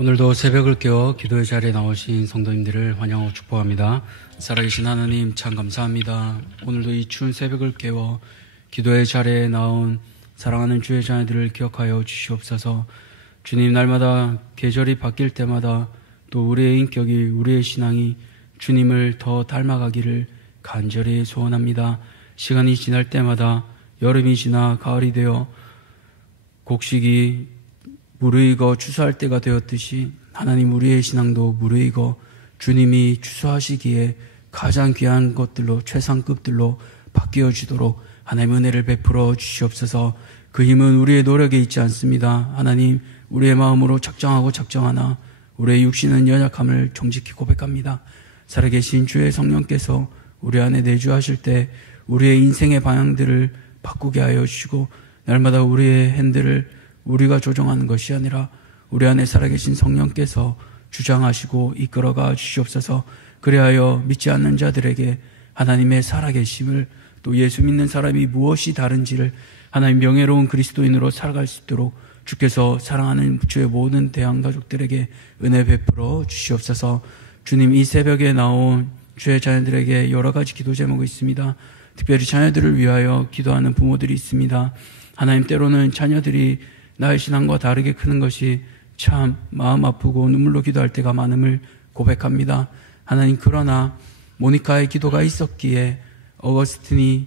오늘도 새벽을 깨워 기도의 자리에 나오신 성도님들을 환영하고 축복합니다. 살아계신 하나님 참 감사합니다. 오늘도 이 추운 새벽을 깨워 기도의 자리에 나온 사랑하는 주의 자녀들을 기억하여 주시옵소서. 주님, 날마다 계절이 바뀔 때마다 또 우리의 인격이, 우리의 신앙이 주님을 더 닮아가기를 간절히 소원합니다. 시간이 지날 때마다 여름이 지나 가을이 되어 곡식이 무르익어 추수할 때가 되었듯이 하나님, 우리의 신앙도 무르익어 주님이 추수하시기에 가장 귀한 것들로, 최상급들로 바뀌어지도록 하나님 은혜를 베풀어 주시옵소서. 그 힘은 우리의 노력에 있지 않습니다. 하나님, 우리의 마음으로 작정하고 작정하나 우리의 육신은 연약함을 정직히 고백합니다. 살아계신 주의 성령께서 우리 안에 내주하실 때 우리의 인생의 방향들을 바꾸게 하여 주시고, 날마다 우리의 핸들을 우리가 조정하는 것이 아니라 우리 안에 살아계신 성령께서 주장하시고 이끌어가 주시옵소서. 그리하여 믿지 않는 자들에게 하나님의 살아계심을, 또 예수 믿는 사람이 무엇이 다른지를 하나님 명예로운 그리스도인으로 살아갈 수 있도록 주께서 사랑하는 주의 모든 대한 가족들에게 은혜 베풀어 주시옵소서. 주님, 이 새벽에 나온 주의 자녀들에게 여러 가지 기도 제목이 있습니다. 특별히 자녀들을 위하여 기도하는 부모들이 있습니다. 하나님, 때로는 자녀들이 나의 신앙과 다르게 크는 것이 참 마음 아프고 눈물로 기도할 때가 많음을 고백합니다. 하나님, 그러나 모니카의 기도가 있었기에 어거스틴이,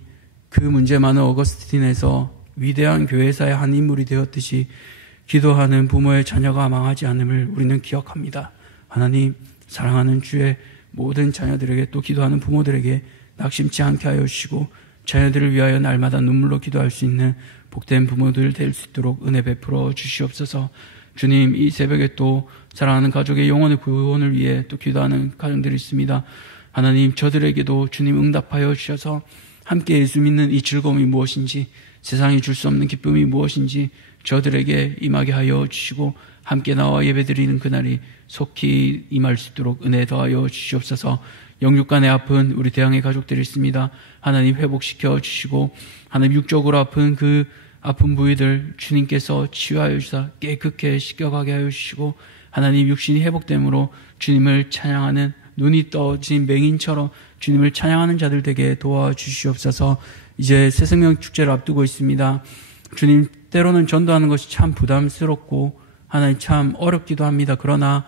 그 문제 많은 어거스틴에서 위대한 교회사의 한 인물이 되었듯이 기도하는 부모의 자녀가 망하지 않음을 우리는 기억합니다. 하나님, 사랑하는 주의 모든 자녀들에게, 또 기도하는 부모들에게 낙심치 않게 하여 주시고 자녀들을 위하여 날마다 눈물로 기도할 수 있는 복된 부모들 될 수 있도록 은혜 베풀어 주시옵소서. 주님, 이 새벽에 또 사랑하는 가족의 영혼의 구원을 위해 또 기도하는 가정들이 있습니다. 하나님, 저들에게도 주님 응답하여 주셔서 함께 예수 믿는 이 즐거움이 무엇인지, 세상이 줄 수 없는 기쁨이 무엇인지 저들에게 임하게 하여 주시고, 함께 나와 예배드리는 그날이 속히 임할 수 있도록 은혜 더하여 주시옵소서. 영육간에 아픈 우리 대항의 가족들이 있습니다. 하나님, 회복시켜 주시고, 하나님, 육적으로 아픈 그 아픈 부위들 주님께서 치유하여 주사 깨끗게 씻겨가게 하여 주시고, 하나님, 육신이 회복됨으로 주님을 찬양하는, 눈이 떠진 맹인처럼 주님을 찬양하는 자들 되게 도와주시옵소서. 이제 새생명 축제를 앞두고 있습니다. 주님, 때로는 전도하는 것이 참 부담스럽고 하나님 참 어렵기도 합니다. 그러나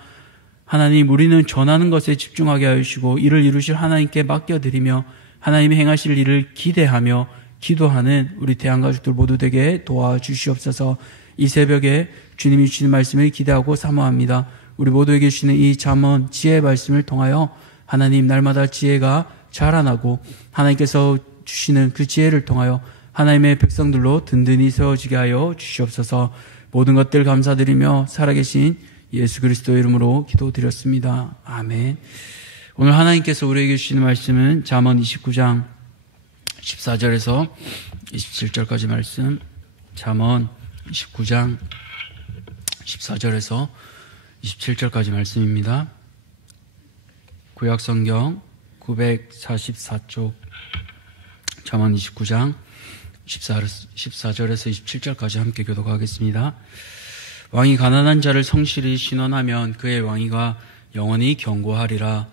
하나님, 우리는 전하는 것에 집중하게 하여 주시고 이를 이루실 하나님께 맡겨드리며 하나님이 행하실 일을 기대하며 기도하는 우리 대한가족들 모두 되게 도와주시옵소서. 이 새벽에 주님이 주시는 말씀을 기대하고 사모합니다. 우리 모두에게 주시는 이 잠언 지혜의 말씀을 통하여 하나님, 날마다 지혜가 자라나고 하나님께서 주시는 그 지혜를 통하여 하나님의 백성들로 든든히 세워지게 하여 주시옵소서. 모든 것들 감사드리며 살아계신 예수 그리스도의 이름으로 기도드렸습니다. 아멘. 오늘 하나님께서 우리에게 주시는 말씀은 잠언 29장 14절에서 27절까지 말씀, 잠언 29장 14절에서 27절까지 말씀입니다. 구약성경 944쪽 잠언 29장 14절에서 27절까지 함께 교독하겠습니다. 왕이 가난한 자를 성실히 신원하면 그의 왕위가 영원히 견고하리라.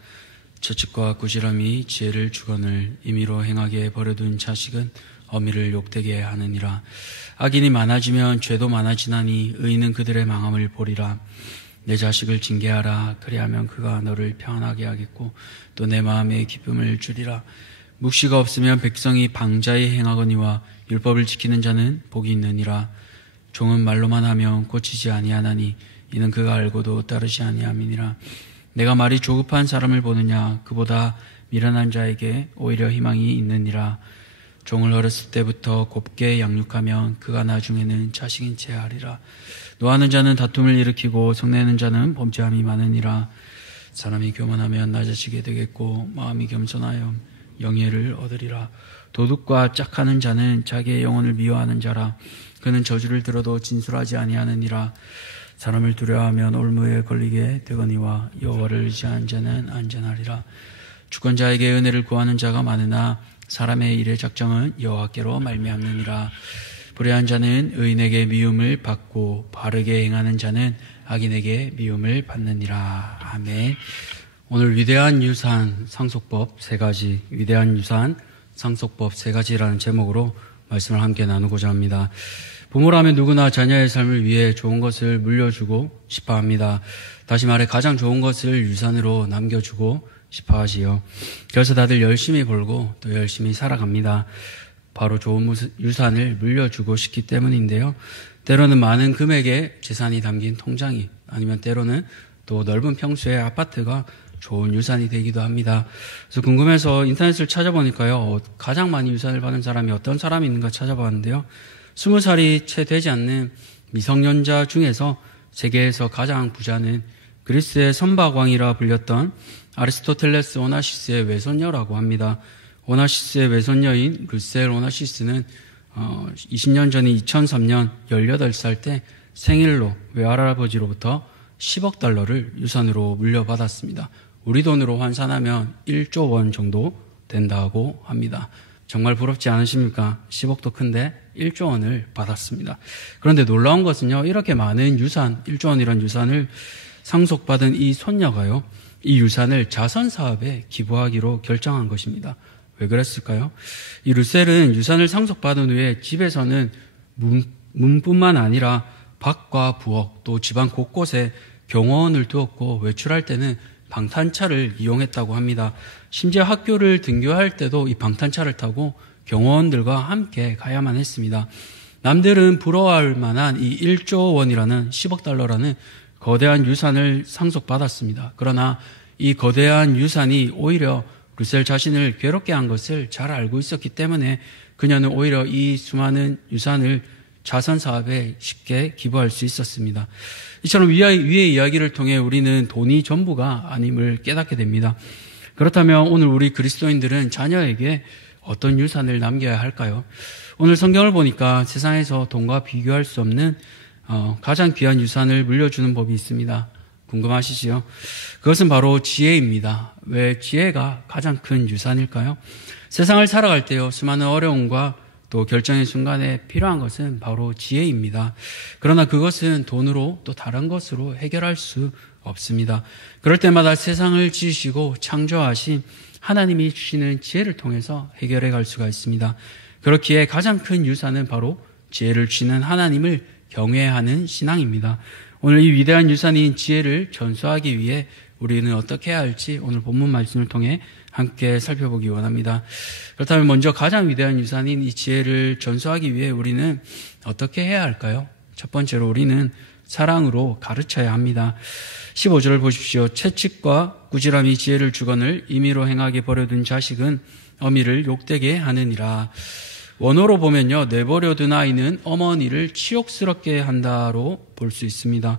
저축과 꾸지람이 지혜를 주거늘 임의로 행하게 버려둔 자식은 어미를 욕되게 하느니라. 악인이 많아지면 죄도 많아지나니 의인은 그들의 망함을 보리라. 내 자식을 징계하라. 그리하면 그가 너를 평안하게 하겠고 또 내 마음에 기쁨을 주리라. 묵시가 없으면 백성이 방자히 행하거니와 율법을 지키는 자는 복이 있느니라. 종은 말로만 하면 고치지 아니하나니 이는 그가 알고도 따르지 아니함이니라. 내가 말이 조급한 사람을 보느냐. 그보다 미련한 자에게 오히려 희망이 있느니라. 종을 어렸을 때부터 곱게 양육하면 그가 나중에는 자식인 채 하리라. 노하는 자는 다툼을 일으키고 성내는 자는 범죄함이 많으니라. 사람이 교만하면 낮아지게 되겠고 마음이 겸손하여 영예를 얻으리라. 도둑과 짝하는 자는 자기의 영혼을 미워하는 자라. 그는 저주를 들어도 진술하지 아니하느니라. 사람을 두려워하면 올무에 걸리게 되거니와 여호와를 의지하는 자는 안전하리라. 주권자에게 은혜를 구하는 자가 많으나 사람의 일의 작정은 여호와께로 말미암느니라. 불의한 자는 의인에게 미움을 받고 바르게 행하는 자는 악인에게 미움을 받느니라. 아멘. 오늘 위대한 유산 상속법 3가지, 위대한 유산 상속법 3가지라는 제목으로 말씀을 함께 나누고자 합니다. 부모라면 누구나 자녀의 삶을 위해 좋은 것을 물려주고 싶어 합니다. 다시 말해 가장 좋은 것을 유산으로 남겨주고 싶어 하지요. 그래서 다들 열심히 벌고 또 열심히 살아갑니다. 바로 좋은 유산을 물려주고 싶기 때문인데요. 때로는 많은 금액의 재산이 담긴 통장이, 아니면 때로는 또 넓은 평수의 아파트가 좋은 유산이 되기도 합니다. 그래서 궁금해서 인터넷을 찾아보니까요, 가장 많이 유산을 받은 사람이 어떤 사람이 있는가 찾아봤는데요. 20살이 채 되지 않는 미성년자 중에서 세계에서 가장 부자는 그리스의 선박왕이라 불렸던 아리스토텔레스 오나시스의 외손녀라고 합니다. 오나시스의 외손녀인 루셀 오나시스는 20년 전인 2003년 18살 때 생일로 외할아버지로부터 10억 달러를 유산으로 물려받았습니다. 우리 돈으로 환산하면 1조 원 정도 된다고 합니다. 정말 부럽지 않으십니까? 10억도 큰데 1조 원을 받았습니다. 그런데 놀라운 것은요, 이렇게 많은 유산, 1조 원이라는 유산을 상속받은 이 손녀가요, 이 유산을 자선사업에 기부하기로 결정한 것입니다. 왜 그랬을까요? 이 루셀은 유산을 상속받은 후에 집에서는 문뿐만 아니라 밖과 부엌 또 집안 곳곳에 병원을 두었고, 외출할 때는 방탄차를 이용했다고 합니다. 심지어 학교를 등교할 때도 이 방탄차를 타고 경호원들과 함께 가야만 했습니다. 남들은 부러워할 만한 이 1조 원이라는 10억 달러라는 거대한 유산을 상속받았습니다. 그러나 이 거대한 유산이 오히려 루셀 자신을 괴롭게 한 것을 잘 알고 있었기 때문에 그녀는 오히려 이 수많은 유산을 자선사업에 쉽게 기부할 수 있었습니다. 이처럼 위의 이야기를 통해 우리는 돈이 전부가 아님을 깨닫게 됩니다. 그렇다면 오늘 우리 그리스도인들은 자녀에게 어떤 유산을 남겨야 할까요? 오늘 성경을 보니까 세상에서 돈과 비교할 수 없는 가장 귀한 유산을 물려주는 법이 있습니다. 궁금하시지요? 그것은 바로 지혜입니다. 왜 지혜가 가장 큰 유산일까요? 세상을 살아갈 때요, 수많은 어려움과 또 결정의 순간에 필요한 것은 바로 지혜입니다. 그러나 그것은 돈으로 또 다른 것으로 해결할 수 없습니다. 그럴 때마다 세상을 지으시고 창조하신 하나님이 주시는 지혜를 통해서 해결해 갈 수가 있습니다. 그렇기에 가장 큰 유산은 바로 지혜를 주시는 하나님을 경외하는 신앙입니다. 오늘 이 위대한 유산인 지혜를 전수하기 위해 우리는 어떻게 해야 할지 오늘 본문 말씀을 통해 함께 살펴보기 원합니다. 그렇다면 먼저 가장 위대한 유산인 이 지혜를 전수하기 위해 우리는 어떻게 해야 할까요? 첫 번째로 우리는 사랑으로 가르쳐야 합니다. 15절을 보십시오. 채찍과 꾸지람이 지혜를 주거늘 임의로 행하게 버려둔 자식은 어미를 욕되게 하느니라. 원어로 보면요, 내버려둔 아이는 어머니를 치욕스럽게 한다로 볼 수 있습니다.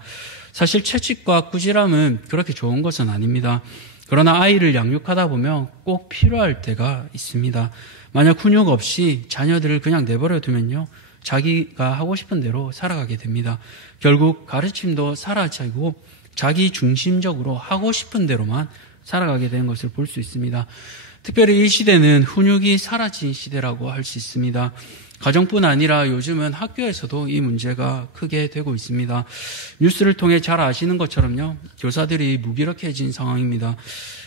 사실 채찍과 꾸지람은 그렇게 좋은 것은 아닙니다. 그러나 아이를 양육하다 보면 꼭 필요할 때가 있습니다. 만약 훈육 없이 자녀들을 그냥 내버려두면요, 자기가 하고 싶은 대로 살아가게 됩니다. 결국 가르침도 사라지고 자기 중심적으로 하고 싶은 대로만 살아가게 되는 것을 볼 수 있습니다. 특별히 이 시대는 훈육이 사라진 시대라고 할 수 있습니다. 가정뿐 아니라 요즘은 학교에서도 이 문제가 크게 되고 있습니다. 뉴스를 통해 잘 아시는 것처럼요, 교사들이 무기력해진 상황입니다.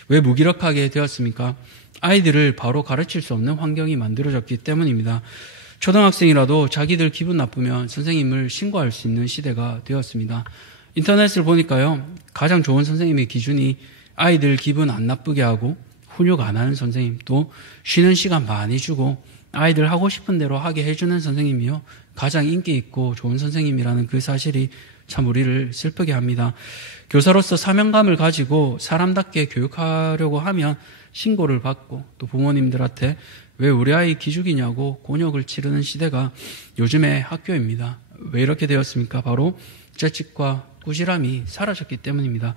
왜 무기력하게 되었습니까? 아이들을 바로 가르칠 수 없는 환경이 만들어졌기 때문입니다. 초등학생이라도 자기들 기분 나쁘면 선생님을 신고할 수 있는 시대가 되었습니다. 인터넷을 보니까요, 가장 좋은 선생님의 기준이 아이들 기분 안 나쁘게 하고 훈육 안 하는 선생님, 또 쉬는 시간 많이 주고 아이들 하고 싶은 대로 하게 해주는 선생님이요, 가장 인기 있고 좋은 선생님이라는 그 사실이 참 우리를 슬프게 합니다. 교사로서 사명감을 가지고 사람답게 교육하려고 하면 신고를 받고 또 부모님들한테 왜 우리 아이 기죽이냐고 곤욕을 치르는 시대가 요즘의 학교입니다. 왜 이렇게 되었습니까? 바로 채찍과 꾸지람이 사라졌기 때문입니다.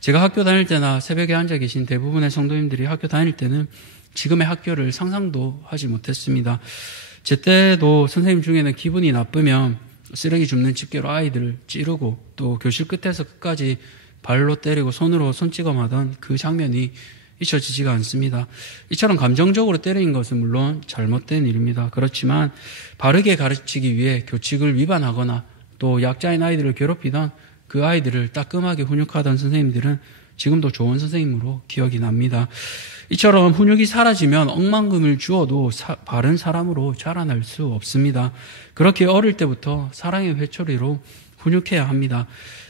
제가 학교 다닐 때나 새벽에 앉아 계신 대부분의 성도님들이 학교 다닐 때는 지금의 학교를 상상도 하지 못했습니다. 제 때도 선생님 중에는 기분이 나쁘면 쓰레기 줍는 집게로 아이들을 찌르고 또 교실 끝에서 끝까지 발로 때리고 손으로 손찌검하던 그 장면이 잊혀지지가 않습니다. 이처럼 감정적으로 때리는 것은 물론 잘못된 일입니다. 그렇지만 바르게 가르치기 위해 교칙을 위반하거나 또 약자인 아이들을 괴롭히던 그 아이들을 따끔하게 훈육하던 선생님들은 지금도 좋은 선생님으로 기억이 납니다. 이처럼 훈육이 사라지면 억만금을 주어도 바른 사람으로 자라날 수 없습니다. 그렇게 어릴 때부터 사랑의 회초리로 훈육해야 합니다.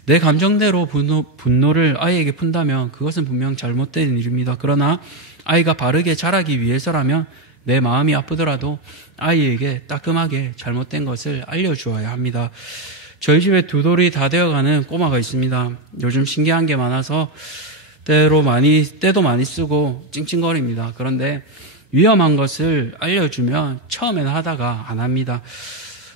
내 감정대로 분노를 아이에게 푼다면 그것은 분명 잘못된 일입니다. 그러나 아이가 바르게 자라기 위해서라면 내 마음이 아프더라도 아이에게 따끔하게 잘못된 것을 알려주어야 합니다. 저희 집에 두 돌이 다 되어가는 꼬마가 있습니다. 요즘 신기한 게 많아서 때도 많이 쓰고 찡찡거립니다. 그런데 위험한 것을 알려주면 처음에는 하다가 안 합니다.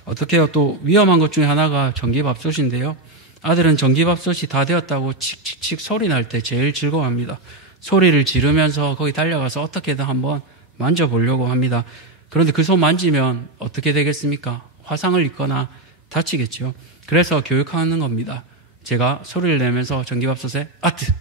어떻게 해요? 또 위험한 것 중에 하나가 전기밥솥인데요. 아들은 전기밥솥이 다 되었다고 칙칙칙 소리 날 때 제일 즐거워합니다. 소리를 지르면서 거기 달려가서 어떻게든 한번 만져보려고 합니다. 그런데 그 손 만지면 어떻게 되겠습니까? 화상을 입거나 다치겠죠. 그래서 교육하는 겁니다. 제가 소리를 내면서 전기밥솥에 아트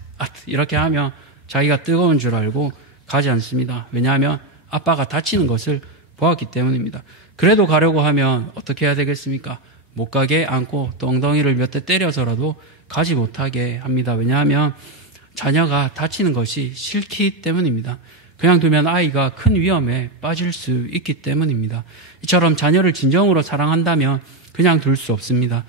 이렇게 하면 자기가 뜨거운 줄 알고 가지 않습니다. 왜냐하면 아빠가 다치는 것을 보았기 때문입니다. 그래도 가려고 하면 어떻게 해야 되겠습니까? 못 가게 안고 또 엉덩이를 몇 대 때려서라도 가지 못하게 합니다. 왜냐하면 자녀가 다치는 것이 싫기 때문입니다. 그냥 두면 아이가 큰 위험에 빠질 수 있기 때문입니다. 이처럼 자녀를 진정으로 사랑한다면 그냥 둘 수 없습니다.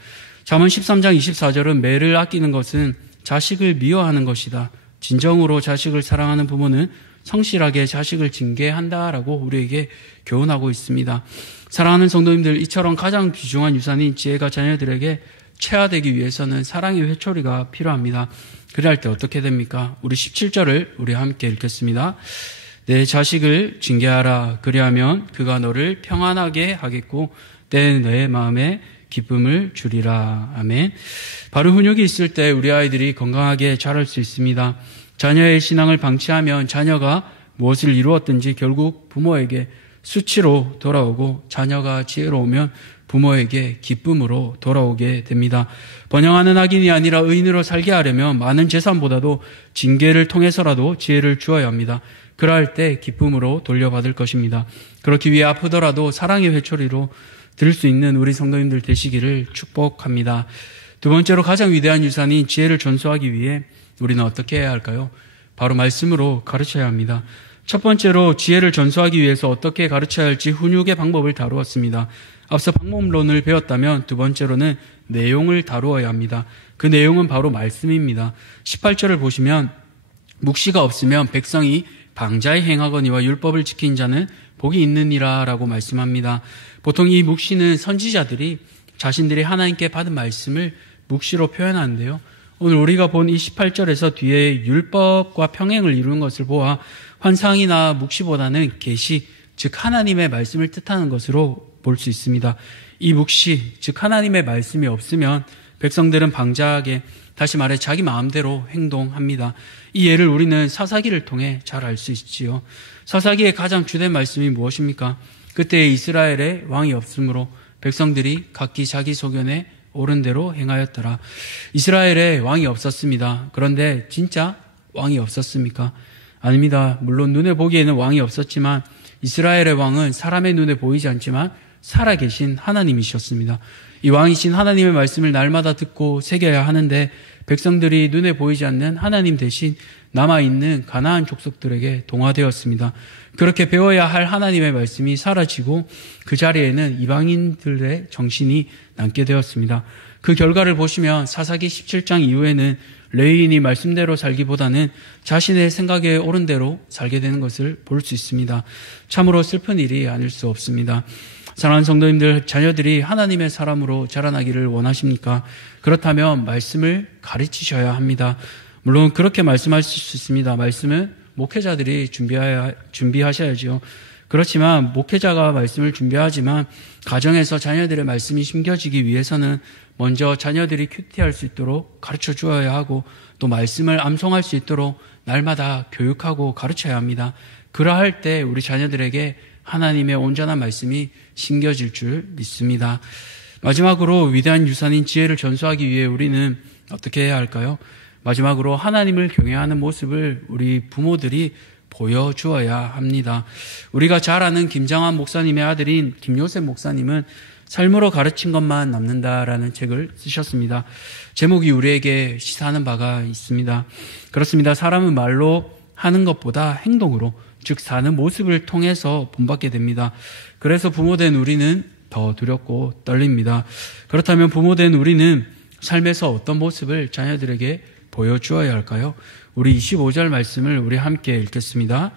잠언 13장 24절은 매를 아끼는 것은 자식을 미워하는 것이다. 진정으로 자식을 사랑하는 부모는 성실하게 자식을 징계한다라고 우리에게 교훈하고 있습니다. 사랑하는 성도님들, 이처럼 가장 귀중한 유산인 지혜가 자녀들에게 체화되기 위해서는 사랑의 회초리가 필요합니다. 그럴 때 어떻게 됩니까? 우리 17절을 우리 함께 읽겠습니다. 내 자식을 징계하라. 그리하면 그가 너를 평안하게 하겠고 때 내 마음에 기쁨을 주리라. 아멘. 바로 훈육이 있을 때 우리 아이들이 건강하게 자랄 수 있습니다. 자녀의 신앙을 방치하면 자녀가 무엇을 이루었든지 결국 부모에게 수치로 돌아오고 자녀가 지혜로우면 부모에게 기쁨으로 돌아오게 됩니다. 번영하는 악인이 아니라 의인으로 살게 하려면 많은 재산보다도 징계를 통해서라도 지혜를 주어야 합니다. 그러할 때 기쁨으로 돌려받을 것입니다. 그렇기 위해 아프더라도 사랑의 회초리로 들을 수 있는 우리 성도님들 되시기를 축복합니다. 두 번째로 가장 위대한 유산인 지혜를 전수하기 위해 우리는 어떻게 해야 할까요? 바로 말씀으로 가르쳐야 합니다. 첫 번째로 지혜를 전수하기 위해서 어떻게 가르쳐야 할지 훈육의 방법을 다루었습니다. 앞서 방법론을 배웠다면 두 번째로는 내용을 다루어야 합니다. 그 내용은 바로 말씀입니다. 18절을 보시면 묵시가 없으면 백성이 방자에 행하거니와 율법을 지킨 자는 복이 있느니라 라고 말씀합니다. 보통 이 묵시는 선지자들이 자신들이 하나님께 받은 말씀을 묵시로 표현하는데요. 오늘 우리가 본 이 18절에서 뒤에 율법과 평행을 이루는 것을 보아 환상이나 묵시보다는 계시, 즉 하나님의 말씀을 뜻하는 것으로 볼 수 있습니다. 이 묵시, 즉 하나님의 말씀이 없으면 백성들은 방자하게, 다시 말해 자기 마음대로 행동합니다. 이 예를 우리는 사사기를 통해 잘 알 수 있지요. 사사기의 가장 주된 말씀이 무엇입니까? 그때 이스라엘에 왕이 없으므로 백성들이 각기 자기 소견에 옳은 대로 행하였더라. 이스라엘에 왕이 없었습니다. 그런데 진짜 왕이 없었습니까? 아닙니다. 물론 눈에 보기에는 왕이 없었지만 이스라엘의 왕은 사람의 눈에 보이지 않지만 살아계신 하나님이셨습니다. 이 왕이신 하나님의 말씀을 날마다 듣고 새겨야 하는데 백성들이 눈에 보이지 않는 하나님 대신 남아있는 가나안 족속들에게 동화되었습니다. 그렇게 배워야 할 하나님의 말씀이 사라지고 그 자리에는 이방인들의 정신이 남게 되었습니다. 그 결과를 보시면 사사기 17장 이후에는 레위인이 말씀대로 살기보다는 자신의 생각에 옳은 대로 살게 되는 것을 볼 수 있습니다. 참으로 슬픈 일이 아닐 수 없습니다. 사랑하는 성도님들, 자녀들이 하나님의 사람으로 자라나기를 원하십니까? 그렇다면 말씀을 가르치셔야 합니다. 물론 그렇게 말씀하실 수 있습니다. 말씀은 목회자들이 준비하셔야죠. 그렇지만 목회자가 말씀을 준비하지만 가정에서 자녀들의 말씀이 심겨지기 위해서는 먼저 자녀들이 큐티할 수 있도록 가르쳐 주어야 하고 또 말씀을 암송할 수 있도록 날마다 교육하고 가르쳐야 합니다. 그러할 때 우리 자녀들에게 하나님의 온전한 말씀이 심겨질 줄 믿습니다. 마지막으로 위대한 유산인 지혜를 전수하기 위해 우리는 어떻게 해야 할까요? 마지막으로 하나님을 경외하는 모습을 우리 부모들이 보여주어야 합니다. 우리가 잘 아는 김장한 목사님의 아들인 김요셉 목사님은 삶으로 가르친 것만 남는다라는 책을 쓰셨습니다. 제목이 우리에게 시사하는 바가 있습니다. 그렇습니다. 사람은 말로 하는 것보다 행동으로, 즉 사는 모습을 통해서 본받게 됩니다. 그래서 부모된 우리는 더 두렵고 떨립니다. 그렇다면 부모된 우리는 삶에서 어떤 모습을 자녀들에게 보여주어야 할까요? 우리 25절 말씀을 우리 함께 읽겠습니다.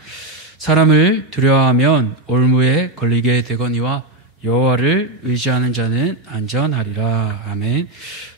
사람을 두려워하면 올무에 걸리게 되거니와 여호와를 의지하는 자는 안전하리라. 아멘.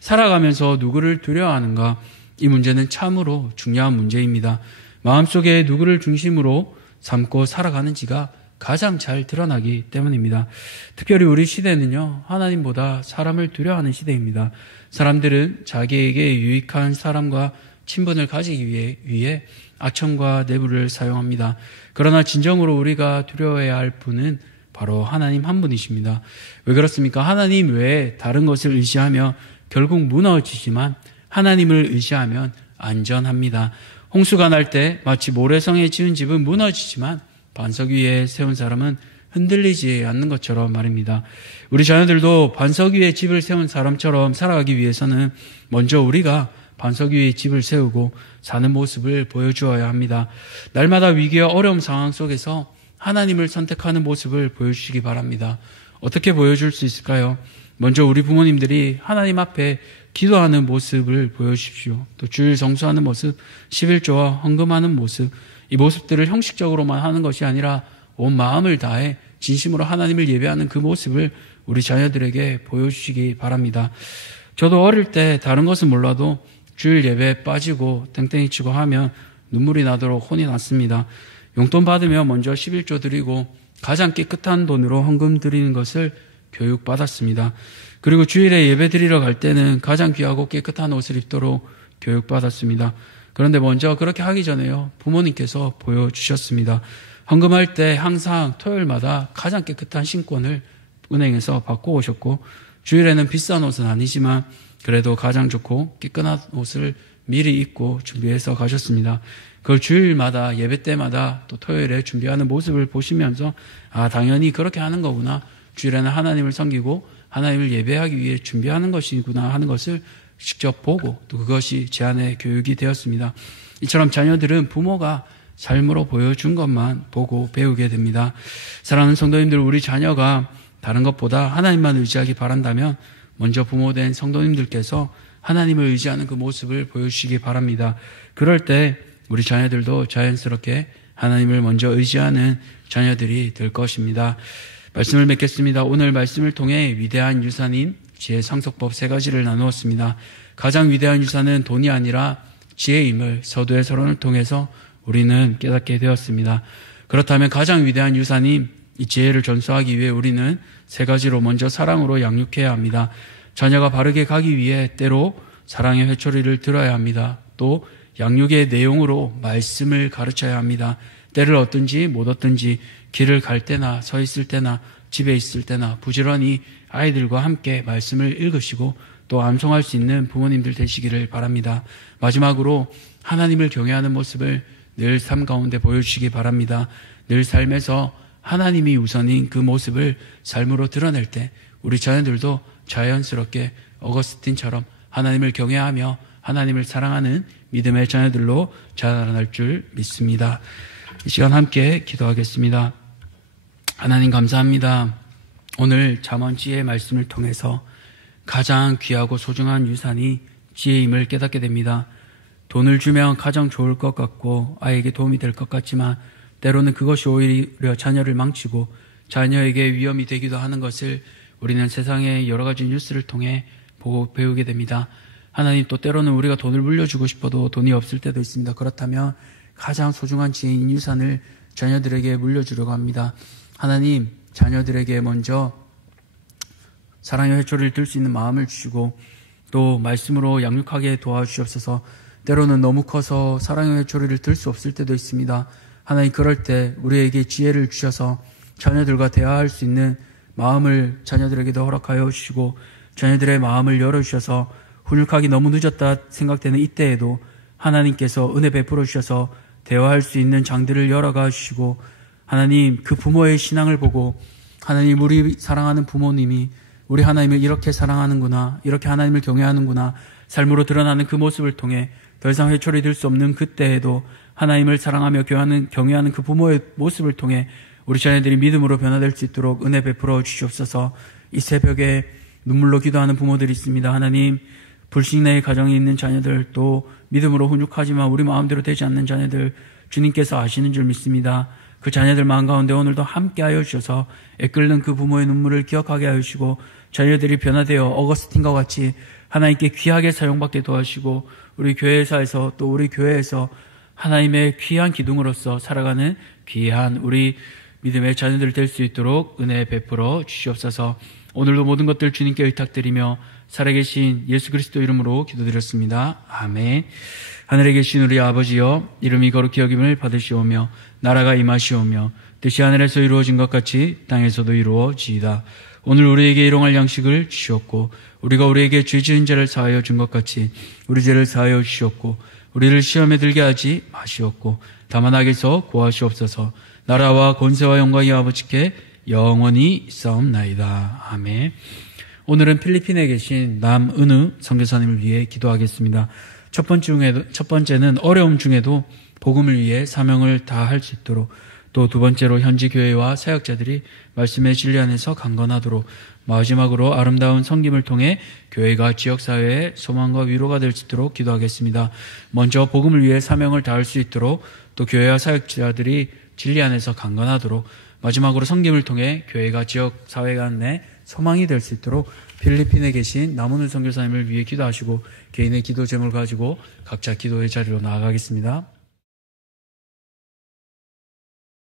살아가면서 누구를 두려워하는가? 이 문제는 참으로 중요한 문제입니다. 마음속에 누구를 중심으로 삼고 살아가는지가 가장 잘 드러나기 때문입니다. 특별히 우리 시대는요, 하나님보다 사람을 두려워하는 시대입니다. 사람들은 자기에게 유익한 사람과 친분을 가지기 위해 악청과 내부를 사용합니다. 그러나 진정으로 우리가 두려워해야 할 분은 바로 하나님 한 분이십니다. 왜 그렇습니까? 하나님 외에 다른 것을 의지하며 결국 무너지지만 하나님을 의지하면 안전합니다. 홍수가 날 때 마치 모래성에 지은 집은 무너지지만 반석 위에 세운 사람은 흔들리지 않는 것처럼 말입니다. 우리 자녀들도 반석 위에 집을 세운 사람처럼 살아가기 위해서는 먼저 우리가 반석 위에 집을 세우고 사는 모습을 보여주어야 합니다. 날마다 위기와 어려움 상황 속에서 하나님을 선택하는 모습을 보여주시기 바랍니다. 어떻게 보여줄 수 있을까요? 먼저 우리 부모님들이 하나님 앞에 기도하는 모습을 보여주십시오. 또 주일 성수하는 모습, 11조와 헌금하는 모습, 이 모습들을 형식적으로만 하는 것이 아니라 온 마음을 다해 진심으로 하나님을 예배하는 그 모습을 우리 자녀들에게 보여주시기 바랍니다. 저도 어릴 때 다른 것은 몰라도 주일 예배에 빠지고 땡땡이 치고 하면 눈물이 나도록 혼이 났습니다. 용돈 받으며 먼저 11조 드리고 가장 깨끗한 돈으로 헌금 드리는 것을 교육받았습니다. 그리고 주일에 예배 드리러 갈 때는 가장 귀하고 깨끗한 옷을 입도록 교육받았습니다. 그런데 먼저 그렇게 하기 전에요, 부모님께서 보여주셨습니다. 헌금할 때 항상 토요일마다 가장 깨끗한 신권을 은행에서 받고 오셨고, 주일에는 비싼 옷은 아니지만 그래도 가장 좋고 깨끗한 옷을 미리 입고 준비해서 가셨습니다. 그걸 주일마다 예배 때마다 또 토요일에 준비하는 모습을 보시면서 당연히 그렇게 하는 거구나. 주일에는 하나님을 섬기고 하나님을 예배하기 위해 준비하는 것이구나 하는 것을 직접 보고 또 그것이 제 안에 교육이 되었습니다. 이처럼 자녀들은 부모가 삶으로 보여준 것만 보고 배우게 됩니다. 사랑하는 성도님들, 우리 자녀가 다른 것보다 하나님만 의지하기 바란다면 먼저 부모된 성도님들께서 하나님을 의지하는 그 모습을 보여주시기 바랍니다. 그럴 때 우리 자녀들도 자연스럽게 하나님을 먼저 의지하는 자녀들이 될 것입니다. 말씀을 맺겠습니다. 오늘 말씀을 통해 위대한 유산인 지혜 상속법 3가지를 나누었습니다. 가장 위대한 유산은 돈이 아니라 지혜임을 서두의 서론을 통해서 우리는 깨닫게 되었습니다. 그렇다면 가장 위대한 유산인 이 지혜를 전수하기 위해 우리는 3가지로 먼저 사랑으로 양육해야 합니다. 자녀가 바르게 가기 위해 때로 사랑의 회초리를 들어야 합니다. 또 양육의 내용으로 말씀을 가르쳐야 합니다. 때를 얻든지 못 얻든지 길을 갈 때나 서 있을 때나 집에 있을 때나 부지런히 아이들과 함께 말씀을 읽으시고 또 암송할 수 있는 부모님들 되시기를 바랍니다. 마지막으로 하나님을 경외하는 모습을 늘 삶 가운데 보여주시기 바랍니다. 늘 삶에서 하나님이 우선인 그 모습을 삶으로 드러낼 때 우리 자녀들도 자연스럽게 어거스틴처럼 하나님을 경외하며 하나님을 사랑하는 믿음의 자녀들로 자라날 줄 믿습니다. 이 시간 함께 기도하겠습니다. 하나님 감사합니다. 오늘 잠언 지혜의 말씀을 통해서 가장 귀하고 소중한 유산이 지혜임을 깨닫게 됩니다. 돈을 주면 가장 좋을 것 같고 아이에게 도움이 될 것 같지만 때로는 그것이 오히려 자녀를 망치고 자녀에게 위험이 되기도 하는 것을 우리는 세상의 여러 가지 뉴스를 통해 보고 배우게 됩니다. 하나님, 또 때로는 우리가 돈을 물려주고 싶어도 돈이 없을 때도 있습니다. 그렇다면 가장 소중한 지혜인 유산을 자녀들에게 물려주려고 합니다. 하나님, 자녀들에게 먼저 사랑의 회초리를 들 수 있는 마음을 주시고 또 말씀으로 양육하게 도와주시옵소서. 때로는 너무 커서 사랑의 회초리를 들 수 없을 때도 있습니다. 하나님, 그럴 때 우리에게 지혜를 주셔서 자녀들과 대화할 수 있는 마음을 자녀들에게도 허락하여 주시고 자녀들의 마음을 열어주셔서 훈육하기 너무 늦었다 생각되는 이때에도 하나님께서 은혜 베풀어 주셔서 대화할 수 있는 장들을 열어가 주시고 하나님 그 부모의 신앙을 보고 하나님 우리 사랑하는 부모님이 우리 하나님을 이렇게 사랑하는구나, 이렇게 하나님을 경외하는구나 삶으로 드러나는 그 모습을 통해 더 이상 회초리 들 수 없는 그때에도 하나님을 사랑하며 경외하는 그 부모의 모습을 통해 우리 자녀들이 믿음으로 변화될 수 있도록 은혜 베풀어 주시옵소서. 이 새벽에 눈물로 기도하는 부모들이 있습니다. 하나님 불신의 가정에 있는 자녀들, 또 믿음으로 훈육하지만 우리 마음대로 되지 않는 자녀들 주님께서 아시는 줄 믿습니다. 그 자녀들 마음 가운데 오늘도 함께하여 주셔서 애끓는 그 부모의 눈물을 기억하게 하여 주시고 자녀들이 변화되어 어거스틴과 같이 하나님께 귀하게 사용받게 도와주시고 우리 교회사에서 또 우리 교회에서 하나님의 귀한 기둥으로서 살아가는 귀한 우리 믿음의 자녀들 될 수 있도록 은혜 베풀어 주시옵소서. 오늘도 모든 것들 주님께 의탁드리며 살아계신 예수 그리스도 이름으로 기도드렸습니다. 아멘. 하늘에 계신 우리 아버지여, 이름이 거룩히 여김을 받으시오며 나라가 임하시오며 뜻이 하늘에서 이루어진 것 같이 땅에서도 이루어지이다. 오늘 우리에게 일용할 양식을 주시옵고 우리가 우리에게 죄 지은 자를 사하여 준 것 같이 우리 죄를 사하여 주시옵고 우리를 시험에 들게 하지 마시옵고 다만 악에서 구하시옵소서. 나라와 권세와 영광이 아버지께 영원히 있사옵나이다. 아멘. 오늘은 필리핀에 계신 남은우 선교사님을 위해 기도하겠습니다. 첫 번째는 어려움 중에도 복음을 위해 사명을 다할 수 있도록, 또 두 번째로 현지 교회와 사역자들이 말씀의 진리 안에서 강건하도록, 마지막으로 아름다운 섬김을 통해 교회가 지역사회의 소망과 위로가 될 수 있도록 기도하겠습니다. 먼저 복음을 위해 사명을 다할 수 있도록, 또 교회와 사역자들이 진리 안에서 강건하도록, 마지막으로 섬김을 통해 교회가 지역사회 간의 소망이 될 수 있도록 필리핀에 계신 남은우 선교사님을 위해 기도하시고 개인의 기도 제목을 가지고 각자 기도의 자리로 나아가겠습니다.